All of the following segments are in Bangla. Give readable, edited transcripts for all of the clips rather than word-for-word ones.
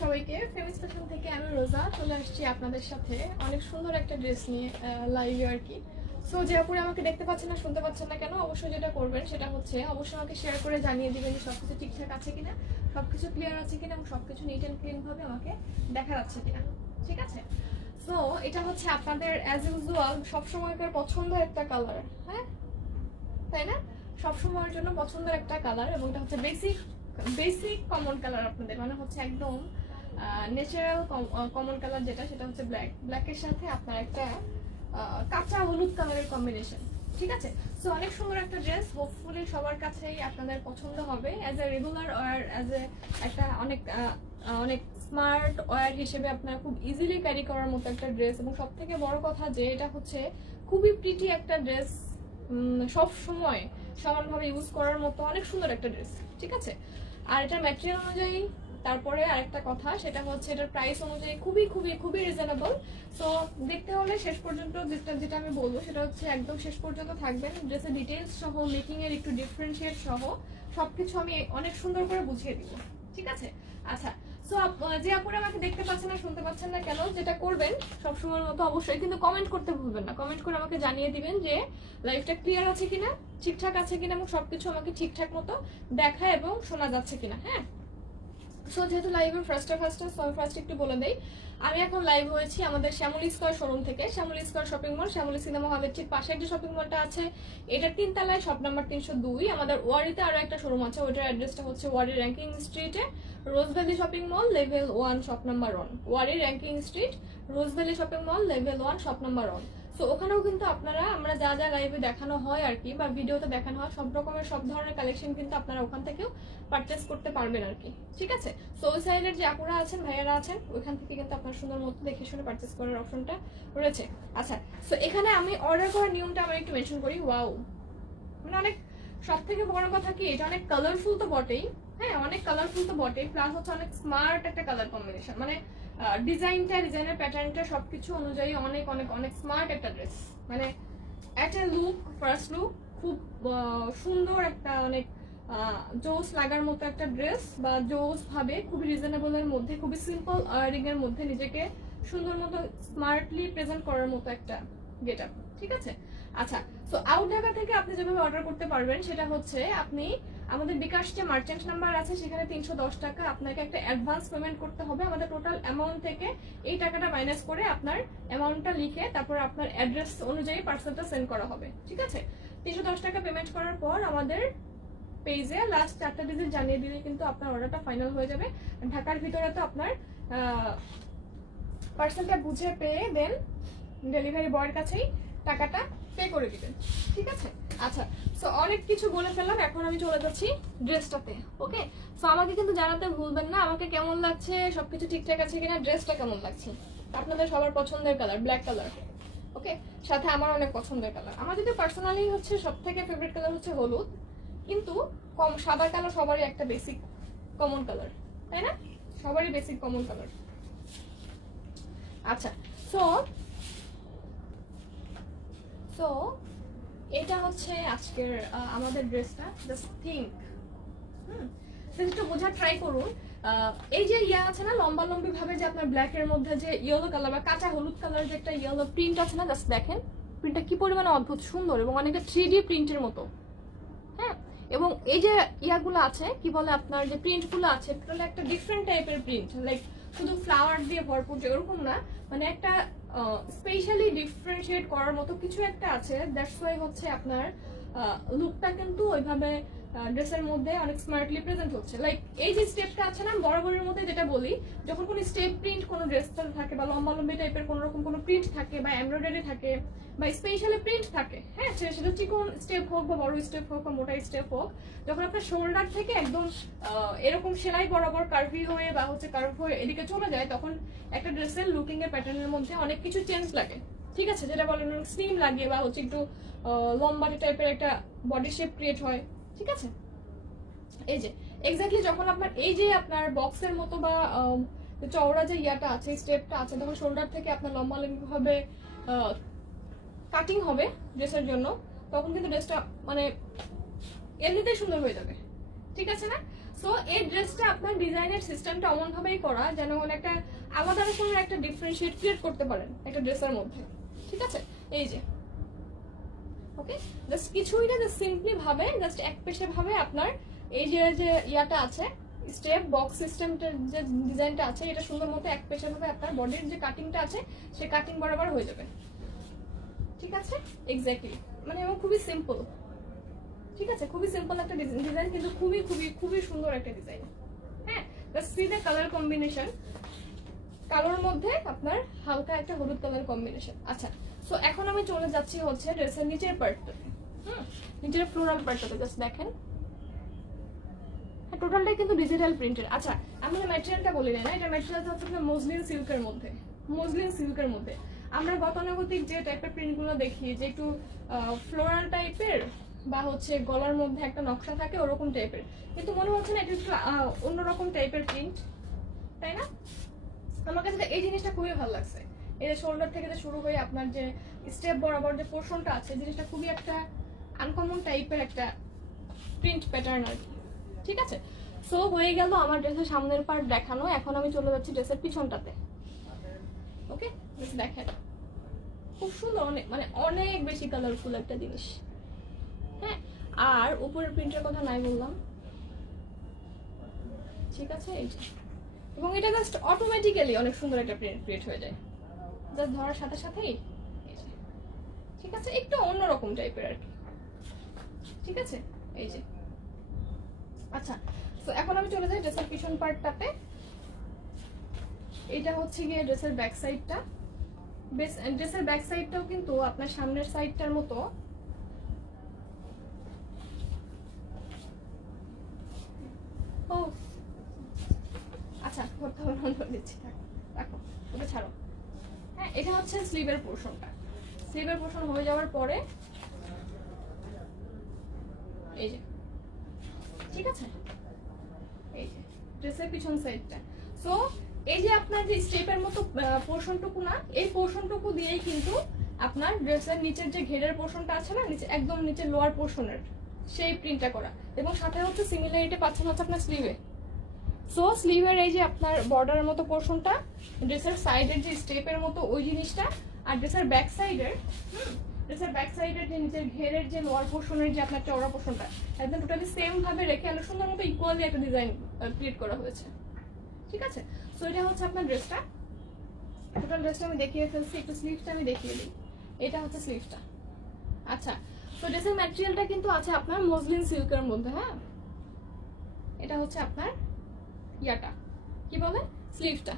সবাইকে, ফেমিস ফ্যাশন থেকে আমি রোজা চলে আসছি আপনাদের সাথে অনেক সুন্দর একটা ড্রেস নিয়ে লাইভে আর কি। সো যে আপুরা আমাকে দেখতে পাচ্ছেন না, শুনতে পাচ্ছেন না কেন, অবশ্যই যেটা করবেন সেটা হচ্ছে অবশ্যই আমাকে শেয়ার করে জানিয়ে দিবেন যে সবকিছু ঠিকঠাক আছে কিনা, সবকিছু ক্লিয়ার আছে কিনা এবং সবকিছু নিট অ্যান্ড ক্লিন ভাবে আমাকে দেখা যাচ্ছে কিনা। ঠিক আছে? সো এটা হচ্ছে আপনাদের অ্যাজ ইউজুয়াল সবসময়কার পছন্দের একটা কালার, হ্যাঁ তাই না? সবসময়ের জন্য পছন্দের একটা কালার, এবং এটা হচ্ছে বেসিক কমন কালার আপনাদের, মানে হচ্ছে একদম ন্যাচারাল কমন কালার যেটা, সেটা হচ্ছে ব্ল্যাকের সাথে আপনার একটা কাঁচা হলুদ কালারের কম্বিনেশন। ঠিক আছে? সো অনেক সুন্দর একটা ড্রেস, হোপফুলি সবার কাছেই আপনাদের পছন্দ হবে as a regular war, as a একটা অনেক স্মার্ট ওয়ার হিসেবে আপনারা খুব ইজিলি ক্যারি করার মতো একটা ড্রেস। এবং সব থেকে বড় কথা যে এটা হচ্ছে খুবই প্রিটি একটা ড্রেস, সব সময় সমানভাবে ইউজ করার মতো অনেক সুন্দর একটা ড্রেস। ঠিক আছে? আর এটার ম্যাটেরিয়াল অনুযায়ী, তারপরে আরেকটা কথা সেটা হচ্ছে এটার প্রাইস অনুযায়ী খুবই খুবই খুবই রিজনেবল। সো দেখতে হলে শেষ পর্যন্ত যেটা আমি বলবো সেটা হচ্ছে একদম শেষ পর্যন্ত থাকবেন। ড্রেসের ডিটেলস সহ, মেকিং এর একটু ডিফারেন্সিয়েট সহ সবকিছু আমি অনেক সুন্দর করে বুঝিয়ে দিব। ঠিক আছে? আচ্ছা, সো যে আপুরা আমাকে দেখতে পাচ্ছেন না, শুনতে পাচ্ছেন না কেন, যেটা করবেন সবসময়ের মতো অবশ্যই কিন্তু কমেন্ট করতে ভুলবেন না। কমেন্ট করে আমাকে জানিয়ে দিবেন যে লাইফটা ক্লিয়ার আছে কিনা, ঠিকঠাক আছে কিনা, এবং সবকিছু আমাকে ঠিকঠাক মতো দেখা এবং শোনা যাচ্ছে কিনা। হ্যাঁ, সো যেহেতু লাইভের ফার্স্ট একটু বলে দেই, আমি এখন লাইভ হয়েছি আমাদের শ্যামলী স্কয়ার শোরুম থেকে। Shyamoli square shopping mall, Shyamoli cinema হলের ঠিক পাশের যে শপিং মলটা আছে, এটা 3 তলায়, শপ নাম্বার 302। আমাদের ওয়ারিতে আরো একটা শোরুম আছে, ওইটার অ্যাড্রেসটা হচ্ছে ওয়ারি র্যাঙ্কিং স্ট্রিটে, Rose Valley shopping mall, level 1, shop number 1। Wari Rankin street, Rose Valley shopping mall, level 1, shop number 1। So ওখানেও কিন্তু আপনারা আমরা যা যা লাইভে দেখানো হয় আর কি, বা ভিডিওতে দেখানো হয়, সব রকমের সব ধরনের কালেকশন কিন্তু আপনারা ওখান থেকেও পারচেস করতে পারবেন আর কি। ঠিক আছে? সো ওই সাইডের যে আপুরা আছেন, ভাইয়ারা আছেন, ওইখান থেকে কিন্তু আপনার সুন্দর মতো দেখে শুনে পারচেস করার অপশনটা রয়েছে। আচ্ছা, সো এখানে আমি অর্ডার করার নিয়মটা আমি একটু মেনশন করি। ওয়াও, মানে অনেক, সব থেকে বড় কথা কি, এটা অনেক কালারফুল তো বটেই, হ্যাঁ অনেক কালারফুল তো বটেই, প্লাস হচ্ছে অনেক স্মার্ট একটা কালার কম্বিনেশন, মানে ডিজাইনের প্যাটার্নটা সবকিছু অনুযায়ী অনেক অনেক অনেক স্মার্ট একটা ড্রেস। মানে একটা লুক, ফার্স্ট লুক খুব সুন্দর একটা, অনেক জোস লাগার মতো একটা ড্রেস, বা জোস ভাবে খুবই রিজনেবলের মধ্যে, খুবই সিম্পল ওয়ারিং এর মধ্যে নিজেকে সুন্দর মতো স্মার্টলি প্রেজেন্ট করার মতো একটা গেট আপ। ঠিক আছে? আচ্ছা, সো আউট ঢাকা থেকে আপনি যেভাবে অর্ডার করতে পারবেন সেটা হচ্ছে আপনি আমাদের বিকাশ যে মার্চেন্ট নাম্বার আছে সেখানে 310 টাকা আপনাকে একটা অ্যাডভান্স পেমেন্ট করতে হবে। আমাদের টোটাল অ্যামাউন্ট থেকে এই টাকাটা মাইনাস করে আপনার অ্যামাউন্টটা লিখে তারপর আপনার অ্যাড্রেস অনুযায়ী পার্সেলটা সেন্ড করা হবে। ঠিক আছে? 310 টাকা পেমেন্ট করার পর আমাদের পেজে লাস্ট 4টা ডিজিট জানিয়ে দিলে কিন্তু আপনার অর্ডারটা ফাইনাল হয়ে যাবে। ঢাকার ভিতরে তো আপনার পার্সেলটা বুঝে পেয়ে দেন ডেলিভারি বয়ের কাছেই টাকাটা পে করে দিবেন। ঠিক আছে? আচ্ছা, সো অনেক কিছু বলে ফেললাম, এখন আমি চলে যাচ্ছি ড্রেসটাতে। ওকে, সো আমাকে কিন্তু জানাতে ভুলবেন না আমাকে কেমন লাগছে, সবকিছু ঠিকঠাক আছে কিনা, ড্রেসটা কেমন লাগছে। আপনাদের সবার পছন্দের কালার ব্ল্যাক কালার, ওকে, সাথে আমার অনেক পছন্দের কালার। আমার যদি পার্সোনালি হচ্ছে সব থেকে ফেভারিট কালার হচ্ছে হলুদ, কিন্তু কম সাদা কালার সবারই একটা বেসিক কমন কালার, তাই না? সবারই বেসিক কমন কালার। আচ্ছা, সো সো এটা হচ্ছে আজকের আমাদের ড্রেসটা। জাস্ট থিঙ্ক, একটু বোঝার ট্রাই করুন। এই যে ইয়া আছে না, লম্বা লম্বি ভাবে যে আপনার ব্ল্যাক এর মধ্যে যে ইয়েলো কালার বা কাঁচা হলুদ কালার যে একটা ইয়েলো প্রিন্ট আছে না, জাস্ট দেখেন প্রিন্টটা কি পরিমাণে অদ্ভুত সুন্দর এবং অনেকটা 3D প্রিন্টের মতো। হ্যাঁ, এবং এই যে ইয়াগুলো আছে, কি বলে আপনার যে প্রিন্টগুলো আছে, টোটালি একটা ডিফারেন্ট টাইপের প্রিন্ট, লাইক শুধু ফ্লাওয়ার দিয়ে ভরপুর যে ওরকম না, মানে একটা স্পেশালি ডিফারেন্সিয়েট করার মতো কিছু একটা আছে। দ্যাটস ওয়াই হচ্ছে আপনার লুকটা কিন্তু ওইভাবে ড্রেসের মধ্যে অনেক স্মার্টলি প্রেজেন্ট হচ্ছে। লাইক এই যে স্টেপটা আছে না, বরাবরের মধ্যে যেটা বলি, যখন কোনো স্টেপ প্রিন্ট কোনো ড্রেসটা থাকে বা লম্বা লম্বি টাইপের কোনো রকম কোনো প্রিন্ট থাকে বা এমব্রয়ডারি থাকে বা স্পেশালি প্রিন্ট থাকে, হ্যাঁ সেটা চিকন স্টেপ হোক বা বড় স্টেপ হোক বা মোটা স্টেপ হোক, যখন আপনার শোল্ডার থেকে একদম এরকম সেলাই বরাবর কার্ভি হয়ে বা হচ্ছে কার্ভ হয়ে এদিকে চলে যায়, তখন একটা ড্রেসের লুকিং এর প্যাটার্নের মধ্যে অনেক কিছু চেঞ্জ লাগে। ঠিক আছে? যেটা বলেন স্লিম লাগে বা হচ্ছে একটু লম্বাটি টাইপের একটা বডি শেপ ক্রিয়েট হয়। ঠিক আছে? এই যে এক্স্যাক্টলি যখন আপনার এই যে আপনার বক্সের মতো বা চওড়া যে ইয়াটা আছে, স্টেপটা আছে, তখন শোল্ডার থেকে আপনার লম্বা লম্বি ভাবে কাটিং হবে ড্রেসের জন্য, তখন কিন্তু ড্রেসটা মানে এমনিতেই সুন্দর হয়ে যাবে। ঠিক আছে না? সো এই ড্রেসটা আপনার ডিজাইনের সিস্টেমটা এমন ভাবেই করা যেন একটা আলাদা রকমের একটা ডিফারেন্সিয়েট ক্রিয়েট করতে পারেন একটা ড্রেসের মধ্যে, ঠিক আছে। এই যে ওকে, জাস্ট কিছুই না, জাস্ট সিম্পলি ভাবে, জাস্ট এক পেশে ভাবে আপনার এই যে যে ইয়াটা আছে, স্টেপ বক্স সিস্টেমটার যে ডিজাইনটা আছে, এটা সুন্দর মতো এক পেশে ভাবে আপনার বডির যে কাটিংটা আছে সেই কাটিং বরাবর হয়ে যাবে, ঠিক আছে। এক্স্যাক্টলি, মানে এবং খুবই সিম্পল, ঠিক আছে, খুবই সিম্পল একটা ডিজাইন, কিন্তু খুবই খুবই খুবই সুন্দর একটা ডিজাইন। হ্যাঁ, just see the colour combination, কালোর মধ্যে আপনার হালকা একটা হলুদ কালার কম্বিনেশন। আচ্ছা, সো এখন আমি চলে যাচ্ছি হচ্ছে ড্রেসের নিচের পার্টটাতে। নিচের ফ্লোরাল পার্টটাতে জাস্ট দেখেন, হ্যাঁ টোটালটাই কিন্তু ডিজিটাল প্রিন্টের। আচ্ছা, আমি ম্যাটেরিয়ালটা বলি না, এটা ম্যাটেরিয়ালটা হচ্ছে আপনার মসলিন সিল্কের মধ্যে, মসলিন সিল্কের মধ্যে। আমরা গতানুগতিক যে টাইপের প্রিন্টগুলো দেখি যে একটু ফ্লোরাল টাইপের বা হচ্ছে গলার মধ্যে একটা নকশা থাকে ওরকম টাইপের, কিন্তু মনে হচ্ছে না এটা একটু অন্যরকম টাইপের প্রিন্ট, তাই না? আমার কাছে এই জিনিসটা খুবই ভালো লাগছে। এই যে শোল্ডার থেকে যে শুরু হয়ে আপনার যে স্টেপ বরাবর যে পোর্শনটা আছে, জিনিসটা খুবই একটা আনকমন টাইপের একটা প্রিন্ট প্যাটার্ন আর কি, ঠিক আছে। সো হয়ে গেল আমার ড্রেসের সামনের পার্ট দেখানো, এখন আমি চলে যাচ্ছি ড্রেসের পিছনটাতে। ওকে, দেখেন খুব সুন্দর, অনেক মানে অনেক বেশি কালারফুল একটা জিনিস। হ্যাঁ, আর উপরের প্রিন্টের কথা নাই বললাম, ঠিক আছে। এই যে, এবং এটা জাস্ট অটোমেটিক্যালি অনেক সুন্দর একটা প্রিন্ট ক্রিয়েট হয়ে যায়, জাস্ট ধরার সাথে সাথেই, ঠিক আছে। একটু অন্যরকম টাইপের আর কি, ঠিক আছে। এই যে, আচ্ছা, তো এখন আমি চলে যাই ড্রেসের পিছন পার্টটাতে। এটা হচ্ছে গিয়ে ড্রেসের ব্যাক সাইডটা। ড্রেসের ব্যাক সাইডটাও কিন্তু আপনার সামনের সাইডটার মতো ও আচ্ছা, করতে হবে বন্ধ করে দিচ্ছি, রাখো ওটা ছাড়ো। হ্যাঁ, এটা হচ্ছে স্লিভের পোর্শনটা। স্লিভের পোর্শন হয়ে যাওয়ার পরে এই যে, ঠিক আছে, এই যে ড্রেসের পিছন সাইডটা। সো এই যে আপনার যে স্টেপের মতো পোর্শনটুকু না, এই পোর্শনটুকু দিয়েই কিন্তু আপনার ড্রেসের নিচের যে ঘেরের পোর্শনটা আছে না, নিচে একদম নিচে লোয়ার পোর্শনের সেই প্রিন্টটা করা, এবং সাথে হচ্ছে সিমিলারিটি পাচ্ছেন হচ্ছে আপনার স্লিভে। সো স্লিভের এই যে আপনার বর্ডারের মতো পোর্শনটা, ড্রেসের সাইডের যে স্টেপের মতো ওই জিনিসটা, আর ড্রেসের ব্যাক সাইডের ড্রেসের ব্যাক সাইডের যে নিচের ঘেরের যে লোয়ার পোর্শনের যে আপনার চওড়া পোর্শনটা একদম টোটালি সেম ভাবে রেখে অনেক সুন্দর মতো ইকুয়ালি একটা ডিজাইন ক্রিয়েট করা হয়েছে, ঠিক আছে। সো এটা হচ্ছে আপনার ড্রেসটা, টোটাল ড্রেসটা আমি দেখিয়ে ফেলছি, একটু স্লিভসটা আমি দেখিয়ে দিই। এটা হচ্ছে স্লিভসটা। আচ্ছা, তো ড্রেসের ম্যাটেরিয়ালটা কিন্তু আছে আপনার মসলিন সিল্কের মধ্যে। হ্যাঁ, এটা হচ্ছে আপনার ইয়াটা কি বলে, স্লিভসটা।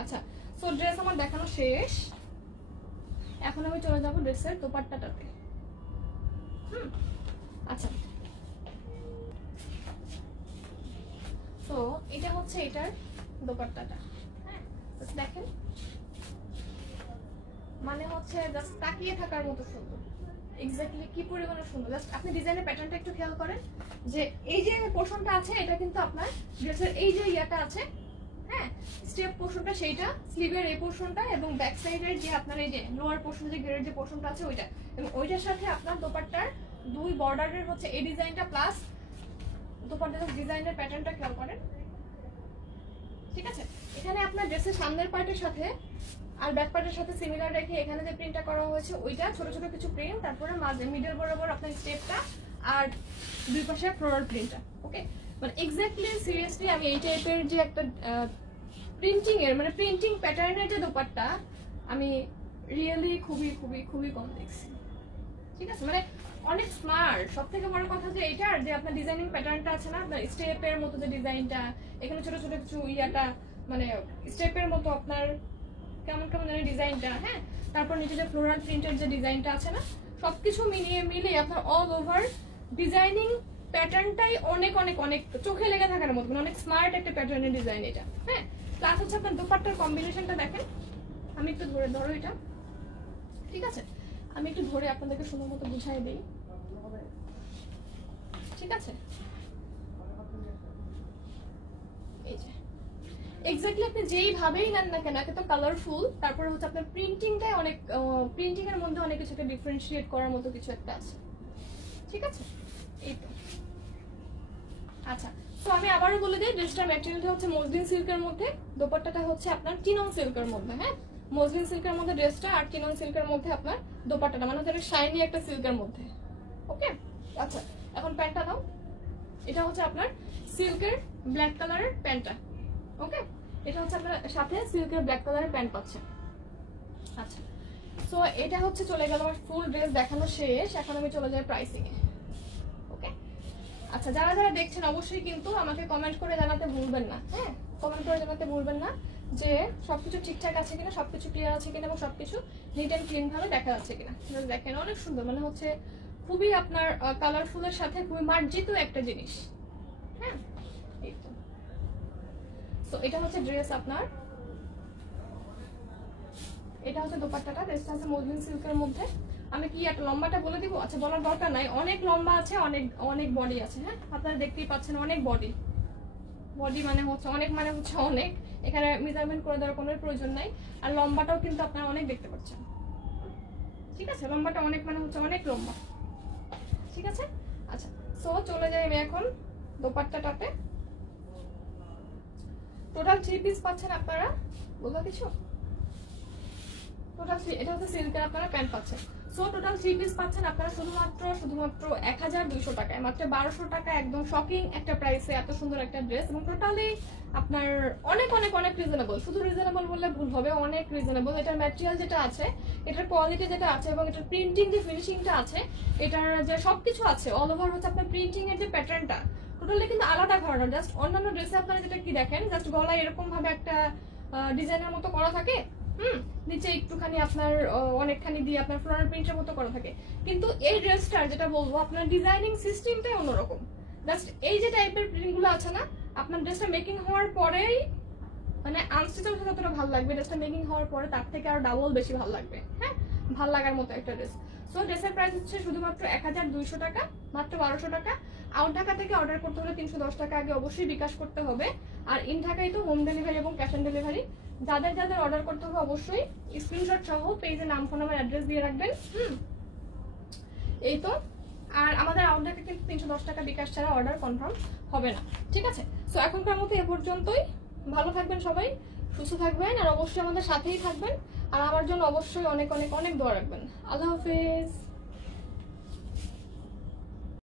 আচ্ছা, সো ড্রেস আমার দেখানো শেষ, এখন আমি চলে যাবো ড্রেসের দোপাট্টাটাতে। আচ্ছা, তো এটা হচ্ছে এটার দোপাট্টাটা। হ্যাঁ, দেখেন, মানে হচ্ছে জাস্ট তাকিয়ে থাকার মতো সুন্দর, এক্স্যাক্টলি কি পরিমাণে সুন্দর। জাস্ট আপনি ডিজাইনের প্যাটার্নটা একটু খেয়াল করেন, যে এই যে পোর্শনটা আছে এটা কিন্তু আপনার ড্রেসের এই যে ইয়াটা আছে, হ্যাঁ স্টেপ পোর্শনটা সেইটা, স্লিভের এই পোর্শনটা, এবং ব্যাক সাইডের যে আপনার এই যে লোয়ার পোর্শন যে ঘেরের যে পোর্শনটা আছে ওইটা, এবং ওইটার সাথে আপনার দোপাট্টার দুই বর্ডারের হচ্ছে এই ডিজাইনটা প্লাস দোপাট্টার ডিজাইনের প্যাটার্নটা খেয়াল করেন, ঠিক আছে। এখানে আপনার ড্রেসের সামনের পার্টের সাথে আর ব্যাক পার্টের সাথে সিমিলার রেখে এখানে যে প্রিন্টটা করা হয়েছে ওইটা ছোট ছোট কিছু প্রিন্ট, তারপরে মাঝে মিডল বরাবর আপনার স্টেপটা আর দুই পাশে ফ্লোরাল প্রিন্টটা। ওকে, মানে এক্স্যাক্টলি সিরিয়াসলি আমি এই টাইপের যে একটা প্রিন্টিং এর মানে প্রিন্টিং প্যাটার্নের যে দোপাট্টা আমি রিয়েলি খুবই খুবই খুবই কম দেখছি, ঠিক আছে। মানে অনেক স্মার্ট, সব থেকে বড় কথা যে এটার যে আপনার ডিজাইনিং প্যাটার্নটা আছে না, আপনার স্টেপের মতো যে ডিজাইনটা, এখানে ছোট ছোট কিছু ইয়াটা মানে স্টেপের মতো আপনার কেমন কেমন জানি ডিজাইনটা, হ্যাঁ তারপর নিচে যে ফ্লোরাল প্রিন্টের যে ডিজাইনটা আছে না, সবকিছু মিলে আপনার অল ওভার ডিজাইনিং প্যাটার্নটাই অনেক অনেক অনেক চোখে লেগে থাকার মতো, মানে অনেক স্মার্ট একটা প্যাটার্নের ডিজাইন এটা। হ্যাঁ, প্লাস হচ্ছে আপনার দোপাট্টার কম্বিনেশনটা দেখেন, আমি একটু ধরো এটা, ঠিক আছে, আমি একটু ধরে আপনাদেরকে সুন্দর মতো বুঝাই দিই, ঠিক আছে। এই যে এক্স্যাক্টলি আপনি যেইভাবেই নেন না কেন, এত কালারফুল, তারপরে হচ্ছে আপনার প্রিন্টিংটাই অনেক, প্রিন্টিং এর মধ্যে অনেক কিছু একটা ডিফারেন্সিয়েট করার মতো কিছু একটা আছে, ঠিক আছে। এই তো আচ্ছা, সো আমি আবারও বলে দিই, ড্রেসটার ম্যাটেরিয়ালটা হচ্ছে মসলিন সিল্কের মধ্যে, দোপাট্টাটা হচ্ছে আপনার চিনন সিল্কের মধ্যে। হ্যাঁ, মসলিন সিল্কের মধ্যে ড্রেসটা, আর চিনন সিল্কের মধ্যে আপনার দোপাট্টাটা, মানে হচ্ছে শাইনি একটা সিল্কের মধ্যে। ওকে, আচ্ছা এখন প্যান্টটা দাও। এটা হচ্ছে আপনার সিল্কের ব্ল্যাক কালারের প্যান্টটা। ওকে, এটা হচ্ছে আপনার সাথে সিল্কের ব্ল্যাক কালারের প্যান্ট পাচ্ছে। আচ্ছা, সো এটা হচ্ছে চলে গেল আমার ফুল ড্রেস দেখানো শেষ। এখন আমি চলে যাই প্রাইসিং এ। ওকে, আচ্ছা যারা যারা দেখছেন অবশ্যই কিন্তু আমাকে কমেন্ট করে জানাতে ভুলবেন না। হ্যাঁ, কমেন্ট করে জানাতে ভুলবেন না যে সবকিছু ঠিকঠাক আছে কিনা, সবকিছু ক্লিয়ার আছে কিনা, এবং সবকিছু নিট অ্যান্ড ক্লিন ভাবে দেখা যাচ্ছে কিনা। দেখেন অনেক সুন্দর, মানে হচ্ছে খুবই আপনার কালারফুলের সাথে খুবই মার্জিত একটা জিনিস। হ্যাঁ, এই তো। তো এটা হচ্ছে ড্রেস আপনার, এটা হচ্ছে দোপাট্টাটা, ড্রেসটা আছে মসলিন সিল্কের মধ্যে। আমি কি একটা লম্বাটা বলে দিব? আচ্ছা বলার দরকার নাই, অনেক লম্বা আছে, অনেক অনেক বডি আছে। হ্যাঁ, আপনারা দেখতেই পাচ্ছেন অনেক বডি, বডি মানে হচ্ছে অনেক, মানে হচ্ছে অনেক, এখানে মেজারমেন্ট করে দেওয়ার কোনো প্রয়োজন নাই। আর লম্বাটাও কিন্তু আপনারা অনেক দেখতে পাচ্ছেন, ঠিক আছে, লম্বাটা অনেক, মানে হচ্ছে অনেক লম্বা, ঠিক আছে। আচ্ছা, সো চলে যাই আমি এখন দোপাট্টাটাতে। টোটাল 3 পিস পাচ্ছেন আপনারা, বলতে কিছু টোটাল এটা হচ্ছে সিল্কের আপনারা প্যান্ট পাচ্ছেন। সো টোটাল 3 পিস পাচ্ছেন আপনারা শুধুমাত্র 1200 টাকায়, মাত্র 1200 টাকা, একদম শকিং একটা প্রাইসে এত সুন্দর একটা ড্রেস। এবং টোটালি আপনার অনেক অনেক অনেক রিজনেবল, শুধু রিজনেবল বললে ভুল হবে, অনেক রিজনেবল। এটার ম্যাটেরিয়াল যেটা আছে, এটার কোয়ালিটি যেটা আছে, এবং এটার প্রিন্টিং যে ফিনিশিংটা আছে, এটার যে সবকিছু আছে, অল ওভার হচ্ছে আপনার প্রিন্টিং এর যে প্যাটার্নটা টোটালি কিন্তু আলাদা ধরনের। জাস্ট অন্যান্য ড্রেসে আপনারা যেটা কি দেখেন, জাস্ট গলায় এরকম ভাবে একটা ডিজাইনের মতো করা থাকে, নিচে একটুখানি আপনার অনেকখানি দিয়ে আপনার ফ্লোরাল প্রিন্টের মতো করা থাকে, কিন্তু এই ড্রেসটার যেটা বলবো আপনার ডিজাইনিং সিস্টেমটাই অন্যরকম। জাস্ট এই যে টাইপের প্রিন্টগুলো আছে না, আপনার ড্রেসটা মেকিং হওয়ার পরেই, মানে আনস্টিচের সাথে যতটা ভালো লাগবে, ড্রেসটা মেকিং হওয়ার পরে তার থেকে আরো ডাবল বেশি ভালো লাগবে। হ্যাঁ, ভালো লাগার মতো একটা ড্রেস। সো ড্রেসের প্রাইস হচ্ছে শুধুমাত্র 1200 টাকা, মাত্র 1200 টাকা। আউট ঢাকা থেকে অর্ডার করতে হলে 310 টাকা আগে অবশ্যই বিকাশ করতে হবে। আর ইন ঢাকায় তো হোম ডেলিভারি এবং ক্যাশ অন ডেলিভারি। যাদের যাদের অর্ডার করতে হবে অবশ্যই স্ক্রিনশট সহ পেজে নাম, ফোন নাম্বার, অ্যাড্রেস দিয়ে রাখবেন। এই তো। আর আমাদের আউট ঢাকা কিন্তু 310 টাকা বিকাশ ছাড়া অর্ডার কনফার্ম হবে না, ঠিক আছে। সো এখনকার মতো এ পর্যন্তই। ভালো থাকবেন সবাই, সুস্থ থাকবেন, আর অবশ্যই আমাদের সাথেই থাকবেন। আর আমার জন্য অবশ্যই অনেক অনেক অনেক দোয়া রাখবেন। আল্লাহ হাফেজ।